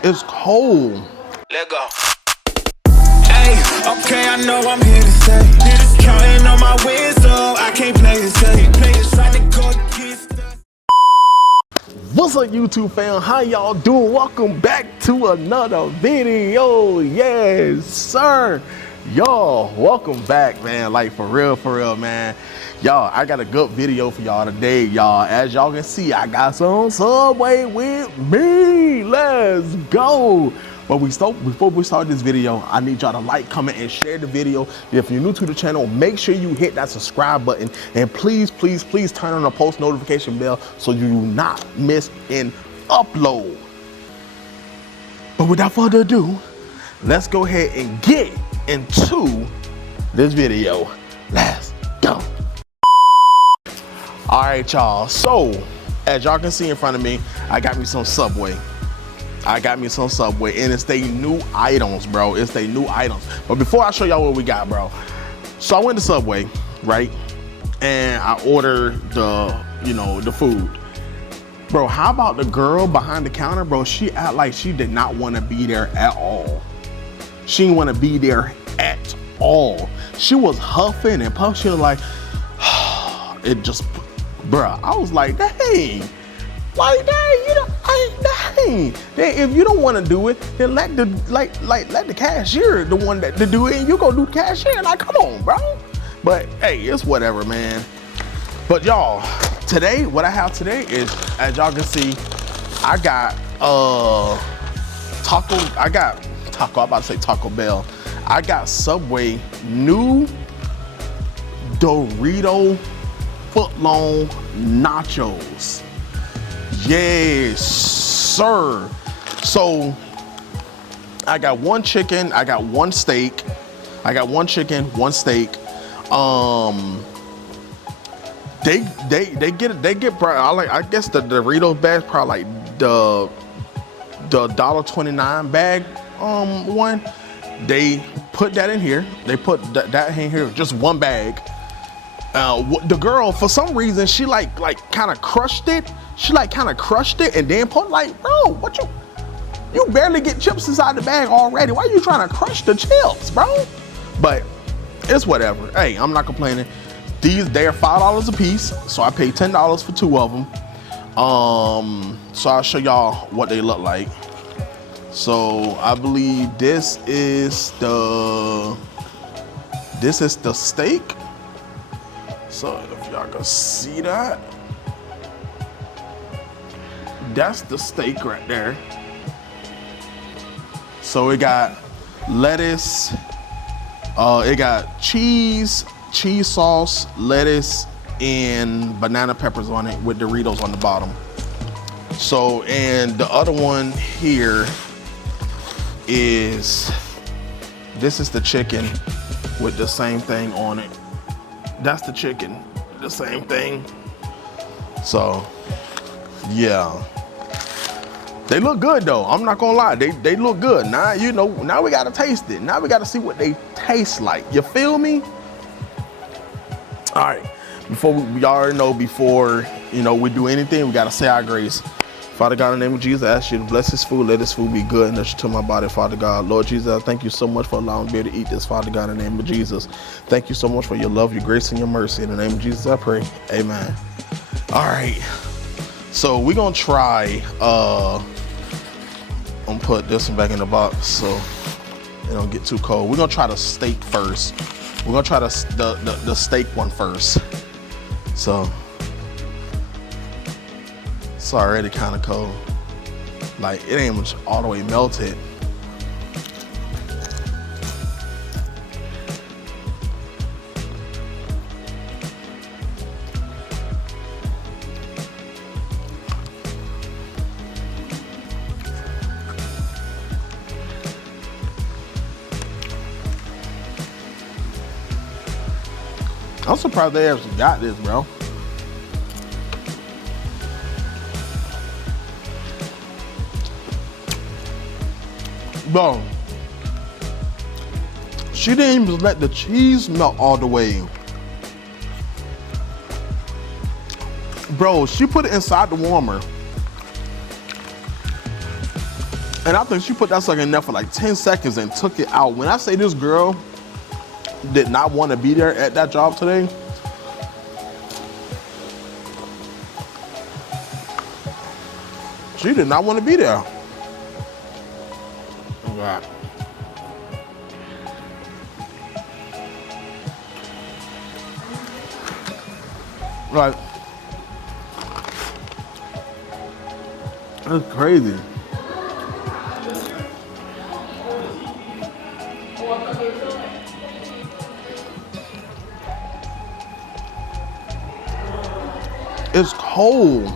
It's cold. Let go. Hey, okay, I know I'm here to stay. Counting on my wins, so I can't play this game. What's up, YouTube fam? How y'all doing? Welcome back to another video. Yes, sir. Y'all, welcome back, man. Like, for real, man. Y'all, I got a good video for y'all today, y'all. As y'all can see, I got some Subway with me. Let's go. But before we start this video, I need y'all to like, comment, and share the video. If you're new to the channel, make sure you hit that subscribe button. And please turn on the post notification bell so you do not miss an upload. But without further ado, let's go ahead and get into this video. Let's go. All right, y'all. So, as y'all can see in front of me, I got me some Subway. And it's they new items, bro. It's they new items. But before I show y'all what we got, bro. So I went to Subway, right? And I ordered the food. Bro, how about the girl behind the counter, bro? She act like she did not want to be there at all. She didn't want to be there at all. She was huffing and puffing. She was like, it just, bro. I was like, dang. Like, dang, dang. If you don't want to do it, then let the cashier, the one that to do it, and you go do cashier. Like, come on, bro. But hey, it's whatever, man. But y'all, today, what I have today is, as y'all can see, I got I'm about to say Taco Bell. I got Subway new Doritos Footlong Nachos. Yes, sir. So I got one chicken, I got one steak. I got one chicken, one steak. They get probably, I guess the Doritos bag probably like the $1.29 bag one. They put that in here. They put that in here, just one bag. The girl, for some reason, she like kind of crushed it. She like kind of crushed it and then put, like, bro, what you barely get chips inside the bag already. Why are you trying to crush the chips, bro? But it's whatever. Hey, I'm not complaining. They're $5 a piece, so I paid $10 for two of them. So I'll show y'all what they look like. So I believe this is the steak. So if y'all can see that, that's the steak right there. So it got lettuce, it got cheese sauce, lettuce, and banana peppers on it with Doritos on the bottom. So, and the other one here is, this is the chicken with the same thing on it. That's the chicken, the same thing. So, yeah. They look good though, I'm not gonna lie, they look good. Now, now we gotta taste it. Now we gotta see what they taste like, you feel me? All right, we already know, before, we do anything, we gotta say our grace. Father God, in the name of Jesus, I ask you to bless this food. Let this food be good and nourish to my body, Father God. Lord Jesus, I thank you so much for allowing me to eat this, Father God, in the name of Jesus. Thank you so much for your love, your grace, and your mercy. In the name of Jesus, I pray. Amen. All right. So we're going to try, I'm going to put this one back in the box so it don't get too cold. We're going to try the steak first. We're going to try the steak one first. So it's already kind of cold. Like, it ain't much all the way melted. I'm surprised they actually got this, bro. Bro, she didn't even let the cheese melt all the way. Bro, she put it inside the warmer. And I think she put that sucker in there for like 10 seconds and took it out. When I say this girl did not want to be there at that job today, she did not want to be there. Oh God. Like, that's crazy. It's cold.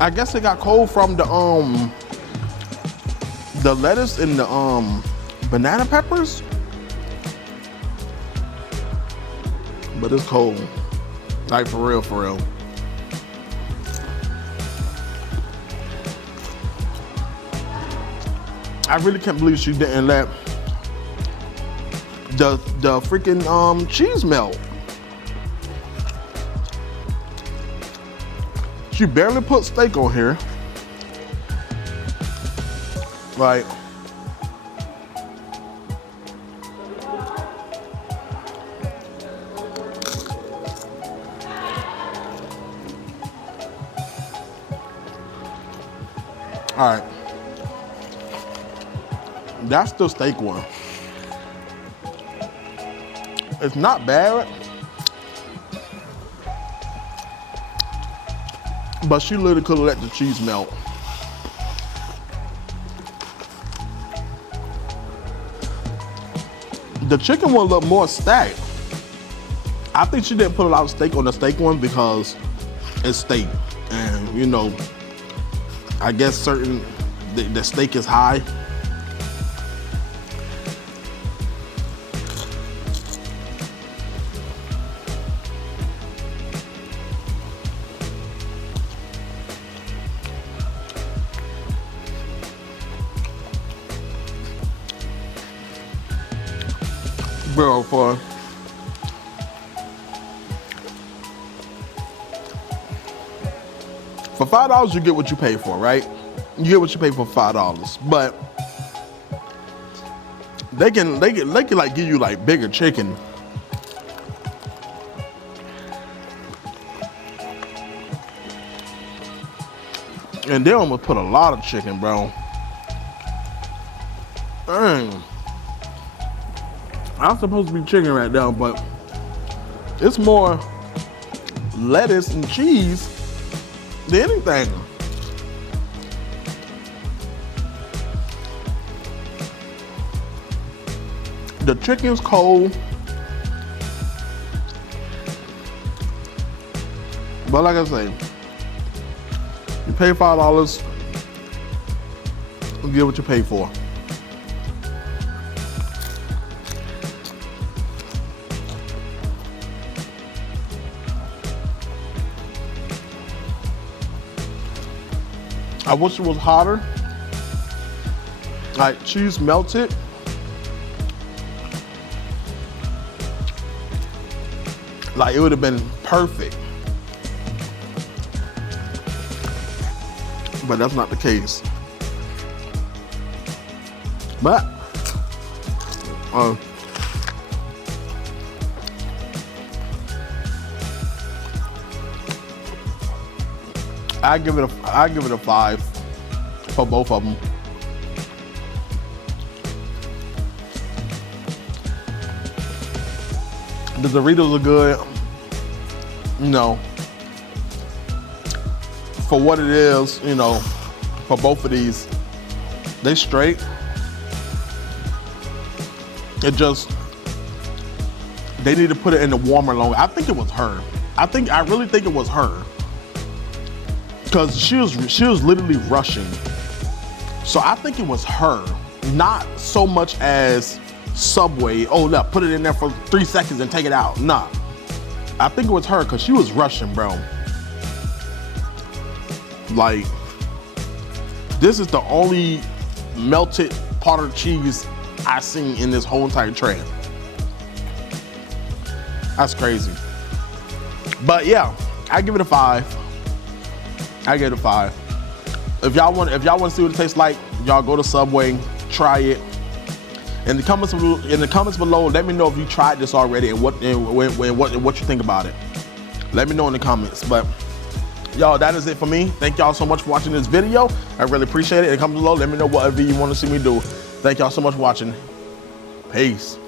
I guess it got cold from the lettuce and the banana peppers. But it's cold. Like for real, for real. I really can't believe she didn't let the freaking cheese melt. She barely put steak on here. Like, all right. That's the steak one. It's not bad, but she literally could have let the cheese melt. The chicken one looked more stacked. I think she didn't put a lot of steak on the steak one because it's steak. And you know, I guess the steak is high. Bro, for $5 you get what you pay for, right? You get what you pay for $5, but they can like give you like bigger chicken. And they almost put a lot of chicken, bro. Dang. I'm supposed to be chicken right now, but it's more lettuce and cheese than anything. The chicken's cold. But like I say, you pay $5, you get what you pay for. I wish it was hotter. Like cheese melted. Like it would have been perfect. But that's not the case. But I give it a 5 for both of them. The Doritos are good, you know, for what it is, you know, for both of these, they straight. It just, they need to put it in the warmer longer. I think it was her. I really think it was her. Because she was literally rushing. So I think it was her, not so much as Subway, oh look, put it in there for 3 seconds and take it out. Nah, I think it was her because she was rushing, bro. Like, this is the only melted part of cheese I've seen in this whole entire tray. That's crazy. But yeah, I give it a 5. I give it a 5. If y'all want to see what it tastes like, y'all go to Subway, try it. In the comments below, let me know if you tried this already and what you think about it. Let me know in the comments. But y'all, that is it for me. Thank y'all so much for watching this video. I really appreciate it. In the comments below, let me know whatever you want to see me do. Thank y'all so much for watching. Peace.